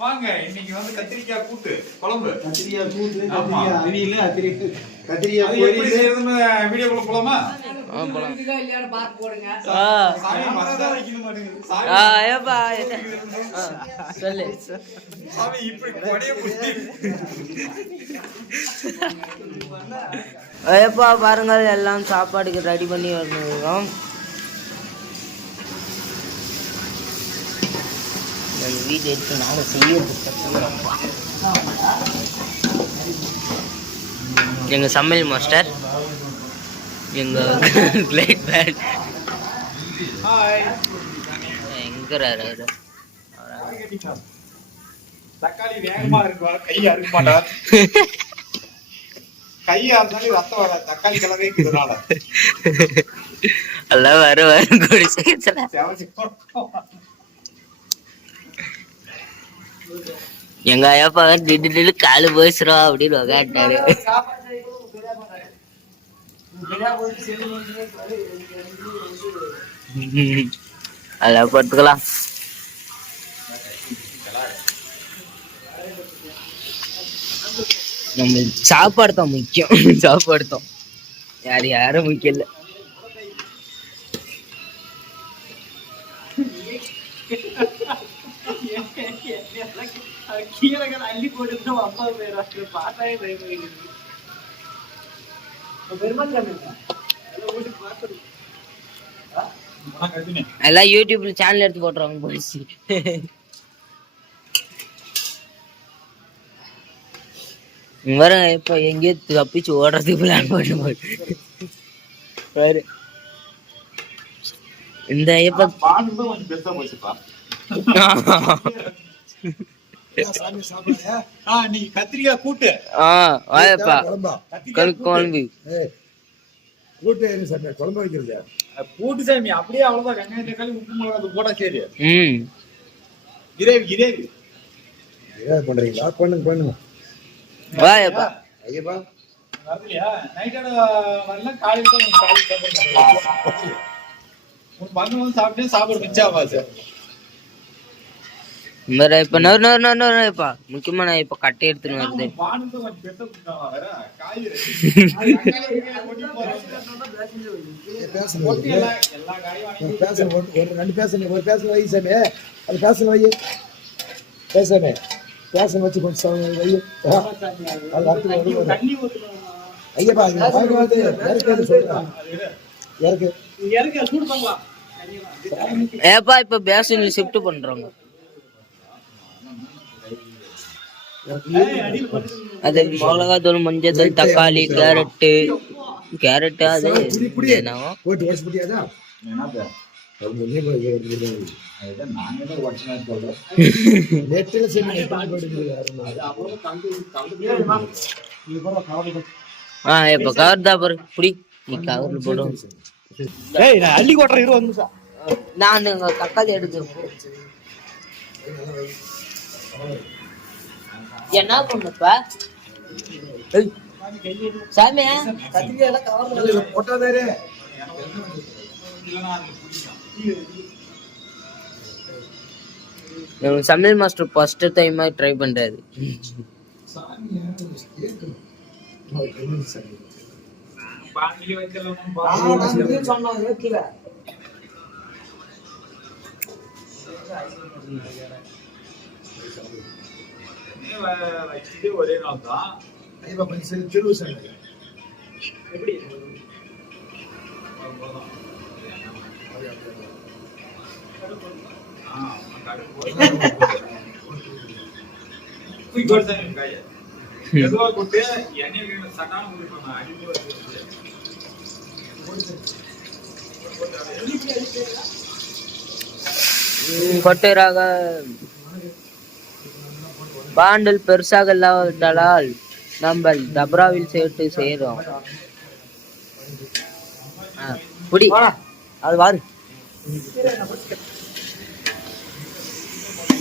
வாங்க, இன்னைக்கு வந்து கத்திரிக்காய் கூட்டு குழம்பு. கத்திரிக்காய் கூட்டு, ஆமா. அவியல், கத்திரிக்காய் அது எப்படி செய்யறதுன்னு வீடியோக்குள்ள போலாமா? பாருங்கள், எல்லாம் சாப்பாடுக்கு ரெடி பண்ணி வரணும். வீடு எடுத்து நாங்கள் செய்யறது எங்கள் சமையல் மாஸ்டர், எங்கள் பிளேட் பேட் எங்கிறாரு. தக்காளி வேகமா இருக்கு, கையை அறுக்க மாட்டார். கையா இருந்தாலும் ரத்தம் வர தக்காளி கலரே இருக்கிறதுனால எல்லாம் வரும் குடிச்சு எங்க ஐயப்பா திடீர்னு காலு போயிடுறோம் அப்படின்னு உக்காட்டாரு. அதெல்லாம் படுத்துக்கலாம். நம்ம சாப்பாடு தான் முக்கியம். சாப்பாடு தான், யாரும் முக்கியம் இல்லை. அள்ளி போட்டு அப்பா பேர் பார்த்தாவே எல்லாம் யூடியூப்ல சேனல் எடுத்து போட்டுருவாங்க போலீஸ். வர இப்ப எங்கேயோ தப்பிச்சு ஓடுறதுக்கு பிளான் பண்ணும்போது இந்த இப்ப கத்திரிக்காய் கூட்டு குழம்பு குழம்பு வைக்கிறது கூட்டு சாமி. அப்படியே அவ்வளவுதான், வெங்காயம் தக்காளி உப்பு மிளகாய் போட்டா சரி. கிரேவி கிரேவி பண்றீங்களா? பண்ணுங்க வாயப்பா. ஐயப்பா வரலையா? நைட்டோட வரல, காலையில வந்து வந்து சாப்பிட்டு சாப்பாடு மிச்சாவா சார்? இப்ப இப்ப முக்கியமா நான் இப்ப கட்டை எடுத்துன்னு வருது. வச்சு கொஞ்சம் ஐயப்பா ஏப்பா இப்ப பேசன்ல ஷிஃப்ட் பண்றாங்க. அது மிளகா தூள், மஞ்சள் தூள், தக்காளி, கேரட் அது என்னவோ இப்ப கவர் தான் பாரு. புடி, நீ கவர்ல போடும். அள்ளி கொட்டுற 20 நிமிஷம் நான் தக்காளி எடுத்துருக்கோம். என்ன பண்ணுப்பா சாமி? சமையல் மாஸ்டர் ஃபர்ஸ்ட் டைம் ட்ரை பண்றாரு. ஒரே நாள் தான் எப்படி கொட்டு எண்ணெய் சட்டான கொட்டைராக பாண்டில் பெருசாக இல்லாவிட்டால் நம்ம டபராவில் சேர்த்து செய்யறோம். புடி அது வாரு.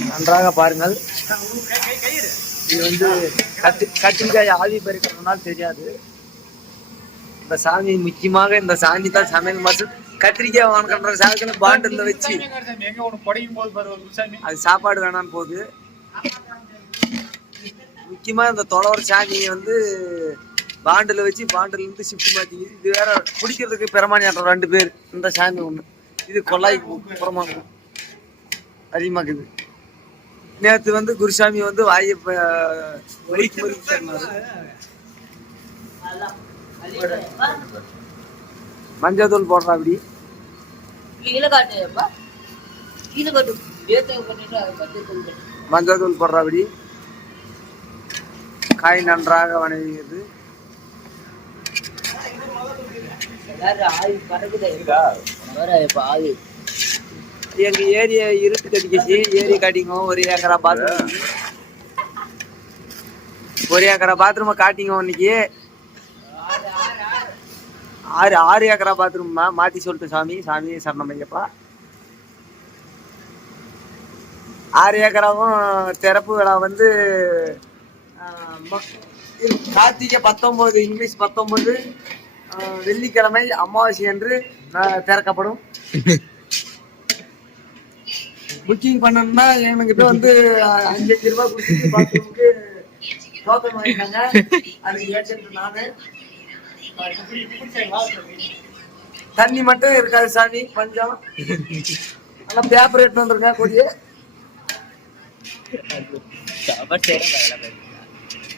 நன்றாக பாருங்கள். இது வந்து கத்திரிக்காய் ஆவி பறிக்கிறதுனால தெரியாது. இந்த சாமி முக்கியமாக இந்த சாமி தான் சமையல் மாசம் கத்திரிக்காய் வாங்கின்ற சாகத்துல பாண்டில் வச்சு அது சாப்பாடு வேணான்னு போகுது. முக்கியமா இந்த தொலைவர் சாமியை வந்து பாண்டில் வச்சு பாண்டில் இருந்து ஷிஃப்ட் மாத்திங்க. இது வேற பிடிக்கிறதுக்கு பெருமானி ஆட்டம் 2 பேர். இந்த சாமி ஒண்ணு, இது கொள்ளாய்க்கு புறமாங்க அதிகமாக்குது. நேத்து வந்து குருசாமி வந்து மஞ்சள் போடுறா அப்படி மஞ்சள் தூள் போடுறா அப்படி காய் நன்றாக வணங்குகிறது. எங்க ஏரியா இருட்டு கட்டிக்கிச்சு. ஏரி காட்டிங்க 1 ஏக்கரா பாத்ரூம், 1 ஏக்கரா பாத்ரூம் காட்டிங்க. இன்னைக்கு 6 ஏக்கரா பாத்ரூம் மாத்தி சொல்லிட்டு சாமி சரணம் ஐயப்பா. 6 ஏக்கராவும் திறப்பு விழா வந்து கார்த்திகை 19 இங்கிலீஷ் 19 வெள்ளிக்கிழமை அமாவாசை என்று திறக்கப்படும். புக்கிங் பண்ணணும்னா என்கிட்ட வந்து 5,00,000 ரூபாய் கொடுத்து பாத்ரூமுக்கு டோக்கன் வாங்கிட்டாங்க. அதுக்கு ஏஜென்ட் நானு. தண்ணி மட்டும் இருக்காது சாமி, பஞ்சம். நல்லா பேப்பர் எடுத்து வந்திருக்கேன் கொடியே.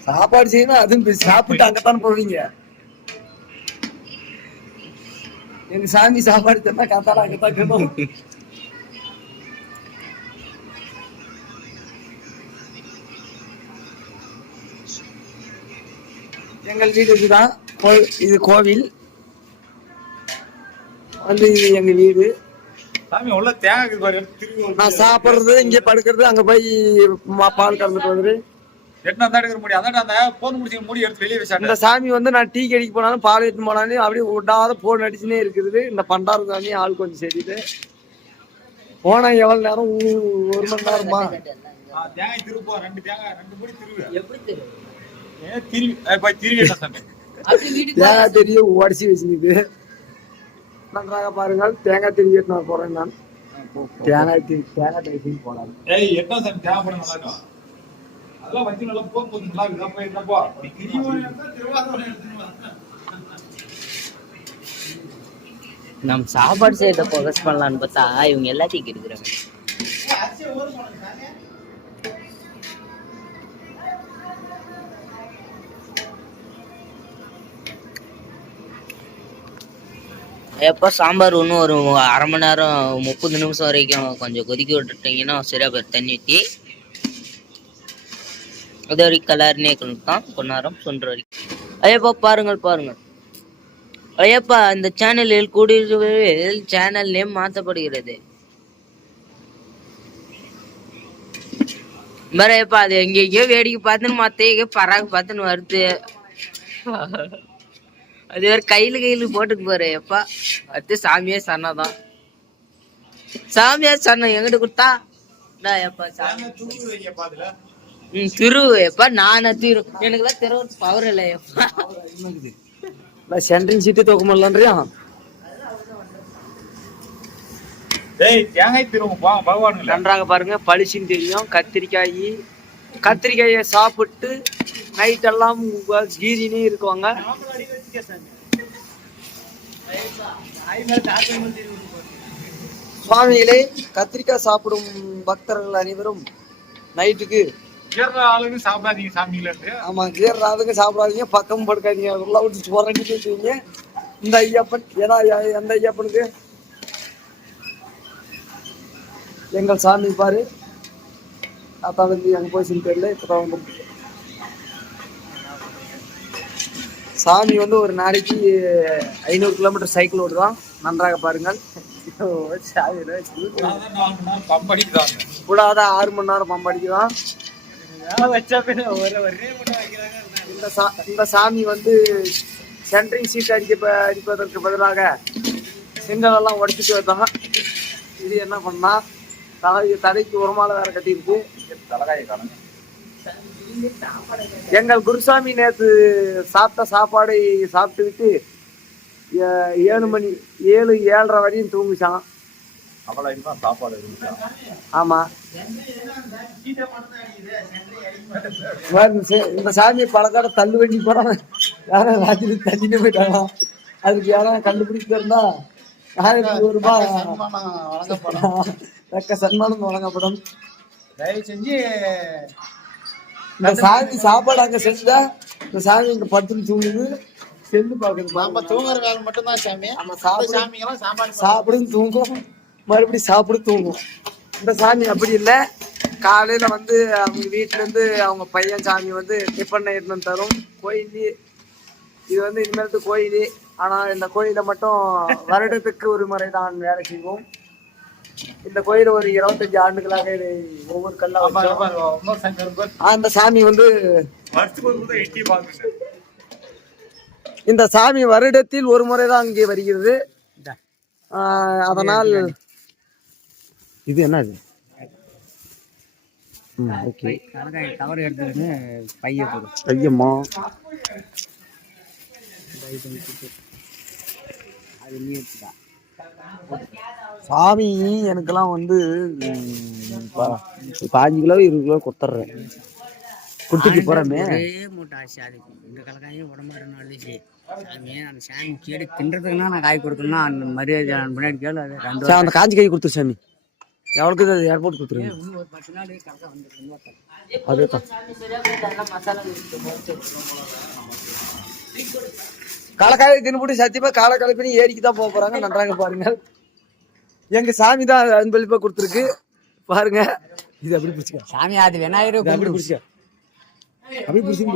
சாப்பாடு செய்யணும், அதுவும் சாப்பிட்டு அங்கத்தான் போவீங்க. எங்க சாமி சாப்பாடு தந்தா கத்தால அங்கத்தான் கேட்கும். எங்கள் வீடு இதுதான். இது கோவில் வந்து, இது எங்க வீடு. நான் சாப்பிடுறது, இங்க படுக்கிறது, அங்க போய் பால் கறந்துட்டு வந்து இந்த சாமி வந்து நான் டீ கடிக்கு போனாலும் பால் எடுத்து போனாலும் அப்படியே விடாத போன் அடிச்சுனே இருக்குது. இந்த பண்டார சாமி ஆள் கொஞ்சம் சரிது. போனா எவ்வளவு நேரம், 1 மணி நேரமா தேங்காய் தெரியும் உடச்சி வச்சுக்குது. நன்றாக பாருங்கள். தேங்காய் திரி நான் போறேன். நான் தேங்காய் போடாது. நம்ம சாப்பாடு செய்யறத ஃபோக்கஸ் பண்ணலான்னு பார்த்தா இவங்க எல்லாத்தையும் இருக்கிறாங்க. எப்போ சாம்பார் இன்னும் ஒரு 1/2 மணி நேரம் 30 நிமிஷம் வரைக்கும் கொஞ்சம் கொதிக்க விட்டுட்டீங்கன்னா சரியா பேர் தண்ணி ஊற்றி அது வரைக்கும் கலர்னே தான் கொஞ்ச நேரம் சொல்ற வரைக்கும். ஐயப்பா பாருங்கள் ஐயப்பா, இந்த சேனலில் கூடிய சேனல் நேம் மாற்றப்படுகிறது. ஐயப்பா அது எங்கெங்கயோ வேடிக்கை பார்த்துன்னு மற்ற பராக பார்த்துன்னு வருது. அது வேற கையில போட்டுக்கு போற எப்பா. அடுத்து சாமியா சன்னதான். சாமியா சன்னம் எங்கிட்ட கொடுத்தா திருவு எப்பா. நானா திரு எனக்குலாம் திரு பவர் இல்லை எப்பா. சென்ட்ரிங் சீட்டு தூக்க முடியலன்றியா? நன்றாக பாருங்க, பளிச்சுன்னு தெரியும். கத்திரிக்காயை சாப்பிட்டு நைட் எல்லாம் கீரினே இருக்குவாங்க. சுவாமிகளே, கத்திரிக்காய் சாப்பிடும் பக்தர்கள் அனைவரும் நைட்டுக்கு சாப்பிடாதீங்க சாமிங்களா. ஆமா, ஜீரணாளுங்க சாப்பிடாதீங்க, பக்கம் படுக்காதீங்க. உள்ள விட்டு போறீங்க. இந்த ஐயப்பன் ஏதா எந்த ஐயப்பனுக்கு எங்கள் சாமி பாரு. தாத்தா வந்து எங்க போய் தெரியல. இப்பதான் வந்து சாமி வந்து ஒரு நாளைக்கு 500 கிலோமீட்டர் சைக்கிள் ஓடுதான். நன்றாக பாருங்கள். கூடாத 6 மணி நேரம் பம்ப் அடிக்குதான். இந்த சாமி வந்து சென்ட்ரிங் சீட் அடிப்பதற்கு பதிலாக செங்கல் எல்லாம் உடைச்சிட்டு வந்தாங்க. இது என்ன பண்ணா தடைக்கு உரமால வேற கட்டியிருக்கு. தலைகாய காணுங்க. எங்கள் குருசாமி நேற்று சாப்பிட்ட சாப்பாடை சாப்பிட்டு விட்டு 7 மணி 7-7:30 வரையும் தூங்குச்சான். அவ்வளோ தான் சாப்பாடு இருக்கு. ஆமா இந்த சாமியை பழக்காட தள்ளு வண்டி போறாங்க, யாரும் ராத்திரி தள்ளிட்டு போயிட்டாங்க. அதுக்கு யாரும் கண்டுபிடிச்சு இருந்தா 1001 ரூபாய் தக்க சன்மானம் வழங்கப்படும். தயவு செஞ்சு இந்த சாமி சாப்பாடு அங்க செஞ்சா இந்த சாமி இங்க படுத்துன்னு தூங்குது, செல்லு பாக்குது. நம்ம தூங்குற வேலை மட்டும்தான் சாமி. நம்ம சாமிங்கெல்லாம் சாப்பிடும் தூங்கும், மறுபடியும் சாப்பிடு தூங்கும். இந்த சாமி அப்படி இல்லை. காலையில வந்து அவங்க வீட்டுல இருந்து அவங்க பையன் சாமி வந்து டிஃபன் எடுத்து தரும். கோயில் இது வந்து இனிமேல் கோயில். ஆனா இந்த கோயில மட்டும் வருடத்துக்கு ஒரு முறை தான் வேலை செய்வோம். இந்த கோயில் ஒரு 25 ஆண்டுகளாக இது ஒவ்வொரு கல்லா அந்த சாமி வந்து இந்த சாமி வருடத்தில் ஒரு முறைதான் அங்கே வருகிறது. அதனால் இது என்ன இது? ஓகே கவர் எடுத்துக்கிட்டு பையம்மா சாமி எனக்கெல்லாம் வந்து 5 கிலோ 20 கிலோ கொடுத்துட்றேன். குட்டிக்கு போறமே மூட்டை ஆசை. அதுக்கு இந்த கலக்காயும் உடம்பு அந்த சாமி கேடு தின்றதுக்குன்னா நான் காய் கொடுக்கணும்னா அந்த மரியாதை முன்னாடி கேளு. அது அந்த காஞ்சி காய் கொடுத்துரு சாமி. எவ்வளோக்கு அது ஏர்போர்ட் கொடுத்துருங்க. அதுதான் காலக்காயை தின்னுபடி சத்தியமா காலை கலப்பினி ஏரிக்கு தான் போக போறாங்க. நன்றாங்க பாருங்க. எங்க சாமி தான் அன்பளிப்பா கொடுத்துருக்கு பாருங்க. இது அப்படி பிடிச்சிக்க சாமி. அது விநாயகர் அப்படி பிடிச்சிக்க அப்படி பிடிச்சிங்க.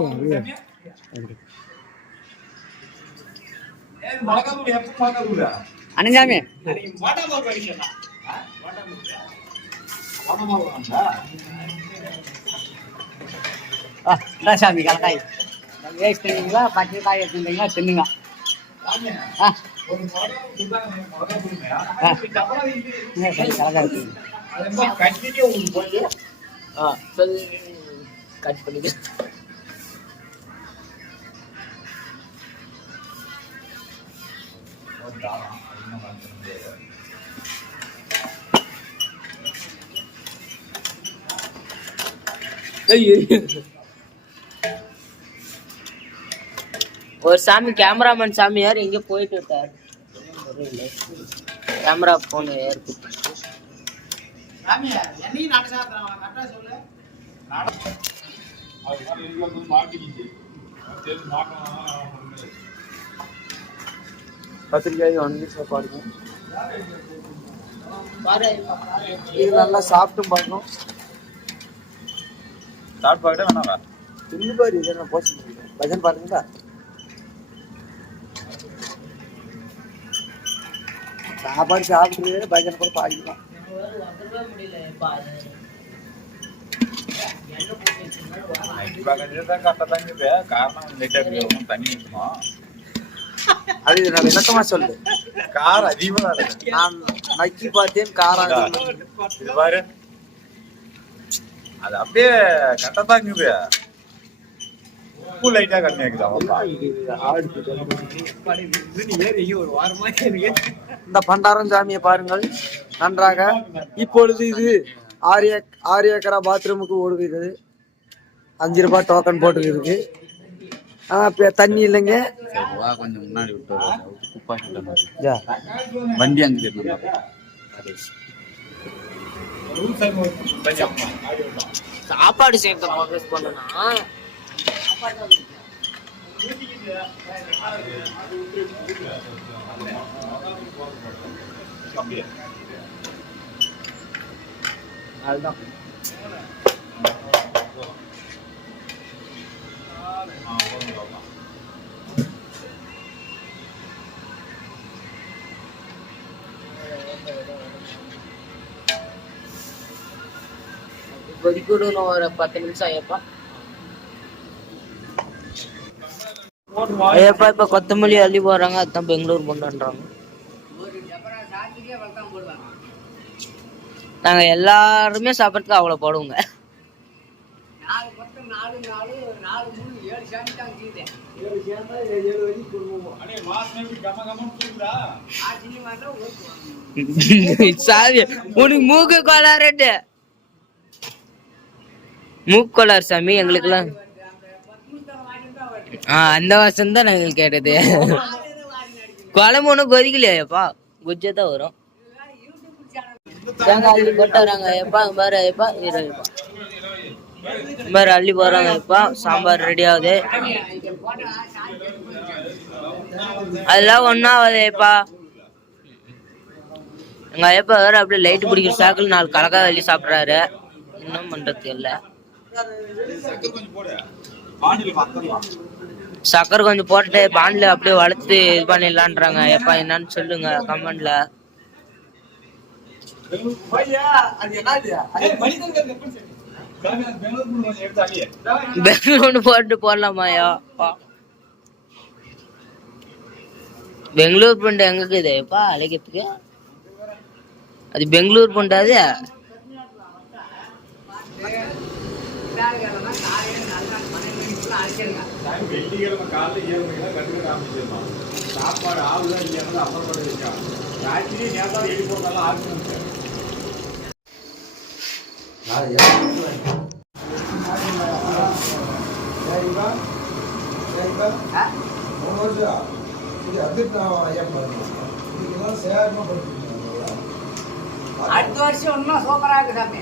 அனஞ்சாமி சாமி கலக்காய் வேஸ்ட் பண்ணீங்களா? பச்சை காய் எடுத்துட்டீங்களா? தின்னுங்க. கட் பண்ணிக்க. ஒரு சாமி கேமராமேன் சாமி யார் எங்க போயிட்டு இருக்காரு. கேமரா போன் ஏற்பட்டு கத்திரிக்காய் வந்து சாப்பாடு இது நல்லா சாப்பிட்டும் பார்க்கணும். சாப்பிட்டு பார்க்கிட்டே வேணாங்க தின்னு பாரு. இதை போச்சு பஜன் பாருங்களா. சாப்பாடு சாப்பிட்டு பஜன் கூட பாடிக்கலாம். அது நான் விளக்கமா சொல்லு. கார் அதிகமா நான் நக்கி பார்த்தேன். கார் பாரு அது அப்படியே கட்டத்தாங்குது. உப்பு லைட்டா கம்மியாக்குதா. இந்த பண்டாரம் சாமியை பாருங்கள் நன்றாக. இப்பொழுது இது 6 ஏக்கரா பாத்ரூமுக்கு ஓடுகிறது. 5 ரூபாய் டோக்கன் போட்டு இருக்கு. தண்ணி இல்லைங்க. கொஞ்சம் முன்னாடி விட்டு வண்டி அங்கே சாப்பாடு சேர்க்க ஃபோக்கஸ் பண்ணனா அதுதான். கொதிக்கணும் ஒரு 10 நிமிஷம் ஐயப்பா. ஐயப்பா இப்ப கொத்தமல்லி அள்ளி போறாங்க. அதான் பெங்களூர் பொண்ணுன்றாங்க. நாங்க எல்லாருமே சாப்பிட்றதுக்கு அவ்வளவு போடுவோங்க. அடே வாசனை எப்படி கம கமன்னு தூக்குதா? சாமி உனக்கு மூக்கு கோளாறுட்டு மூக்கு கோளாறு சாமி எங்களுக்குலாம். அந்த வாசம் தான் நாங்கள் கேட்டது. குழம்பு ஒன்றும் கொதிக்கலையாப்பா, குஜ்ஜதான் வரும். தேங்காய் அள்ளி போட்டு வராங்க எப்பா பாரு எப்பா இருப்பா பாரு அள்ளி போறாங்க எப்பா. சாம்பார் ரெடி ஆகுது. அதெல்லாம் ஒன்னாவதேப்பா. எங்க ஐயப்பா வேற அப்படியே லைட் பிடிக்கிற சாக்கில் 4 கலக்கா வெளியே சாப்பிட்றாரு. என்ன பண்றது இல்ல. சக்கரை கொஞ்சம் போட்டுட்டு பாண்டில அப்படியே வளர்த்து இது பண்ணிடலான்றாங்க. எப்பா என்னன்னு சொல்லுங்க கமெண்ட்ல. பெங்களூர் போட்டு போடலாமாயா? பெங்களூர் பண்டு எங்க இருக்குதுப்பா அழைக்கிறதுக்கு? அது பெங்களூர் பண்டாது. வெள்ளிக்கிழமை காலையில் 7 மணிக்கெல்லாம் கட்டுக்கிற ஆரம்பிச்சிருந்தோம். சாப்பாடு ஆளுதான் இங்கே இருந்து அப்புறப்பட்டு இருக்கா. ராத்திரி நேரம் எழுதி போட்டாலும் ஆரம்பிச்சு அடுத்த வருஷம் இன்னும் சூப்பரா இருக்கு சாமி.